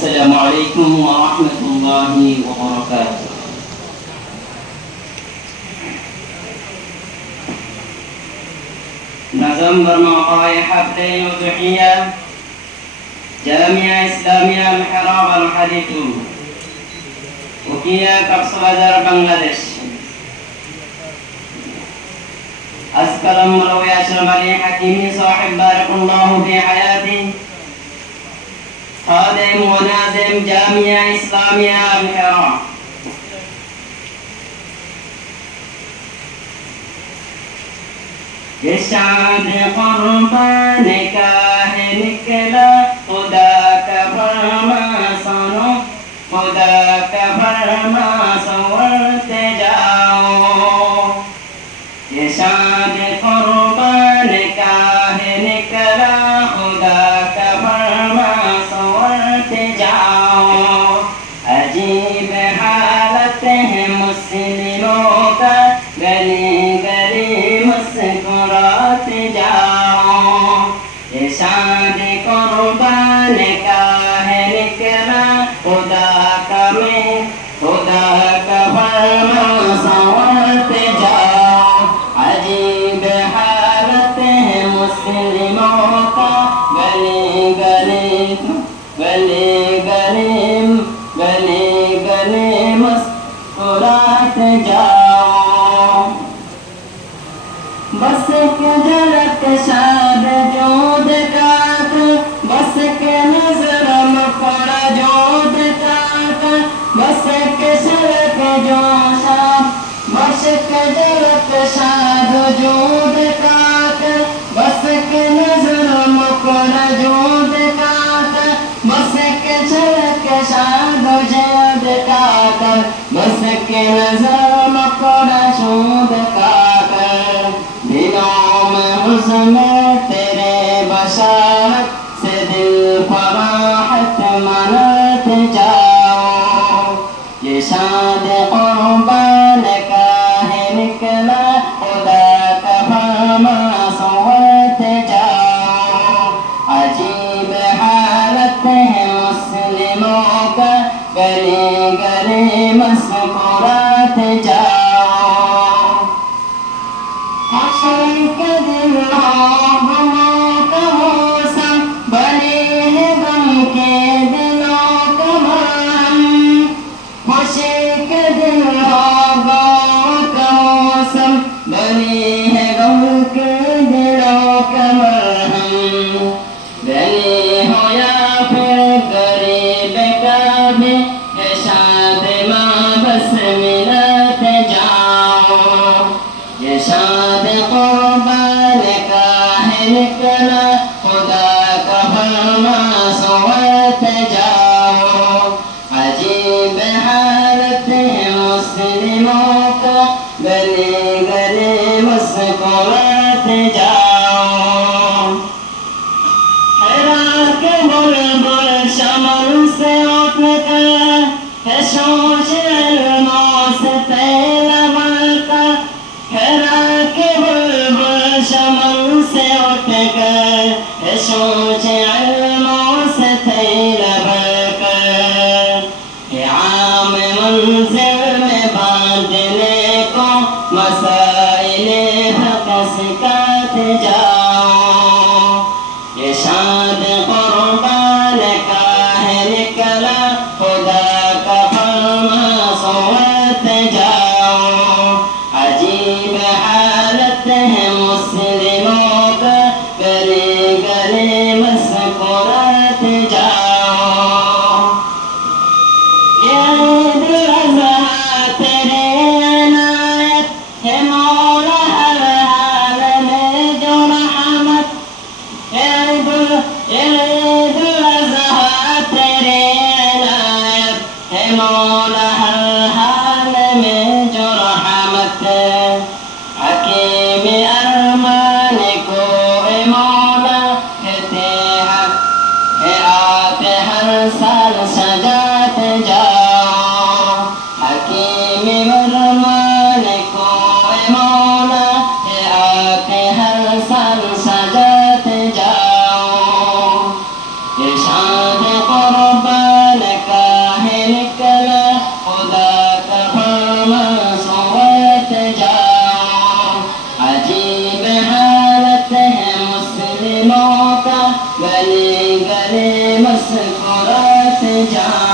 السلام عليكم ورحمة الله وبركاته. نظم برمقاي حفلة وضحية جامعة إسلامية محراب الحديث وكيا كبسبازار بنغلاديش. أسكرم مروي أشرف علي حكيمي صاحب بارك الله في حياتي خادم ونازم جامعة إسلامية محراب. शाद कुर्बान का है निकला खुदा का फरमा सुनो खुदा का फरमा संवरते जाओ ये शाद कुर्बान का है निकला खुदा का फरमा संवरते जाओ अजीब हालत है मुस्लिमों का गली गली मुस्कुराते जाओ ये शाद कुर्बान का है निकला खुदा का मैं खुदा का फरमा संवरते जाओ अजीब हालत है मुस्लिमों का गली गली गली गली गली गली मुस्कुराते जाओ बस के झलक शाद जो दिखात बस के नजर मकड़ा जो दिखात बस के झलक जो शाद बस के झलक शाद जो दिखात बस के नजर मकड़ा जो दिखात बस के झलक शाद जो दिखात बस के नजर मकड़ा जो दिखात दिलों में हुस्न तेरे बशारत से दिल फराहत मनाते जाओ ये शाद कुर्बान का है निकला खुदा का फरमा संवरते जाओ अजीब हालत है मुस्लिमों का गली गली मुस्कुराते जाओ हश्र के दिन हो गमों का मौसम बने हैं गम के दिलों का मरहम खुशी के दिन हो गमों का मौसम बने हैं गम के दिलों का मरहम धनी हो या फिर गरीब का भी है शाद माँ बस मिलाते जाओ ये शाद कुर्बान का है निकला खुदा का फरमा संवरते जाओ अजीब हालत है मुस्लिमों का गली गली मुस्कुराते जाओ हैरान के बुलबुल शमल से उठकर है सोच इल्मों से तेरा बनकर हैरान के बुलबुल शमल से उठकर है सोच इल्मों से तेरा बनकर है आम मंजिल में बांधने को मसाइले हक सिखाते जाओ ये शाद कुर्बान का है निकला खुदा का फरमा संवरते जाओ अजीब हालत है मुस्लिमों का गली गली मुस्कुराते जाओ ये दिल अज़हा तेरे अनायत है मौला हर हाल में जो रहमत ये दिल अज़हा तेरे अनायत है मौला हर हाल में जो रहमत हकीम अरमान को ए मौला है आते हर साल सजाते जाओ हकीम अरमान को ए मौला है आते हर साल सजाते जाओ ये शाद कुर्बान गली गली मुस्कुराते जा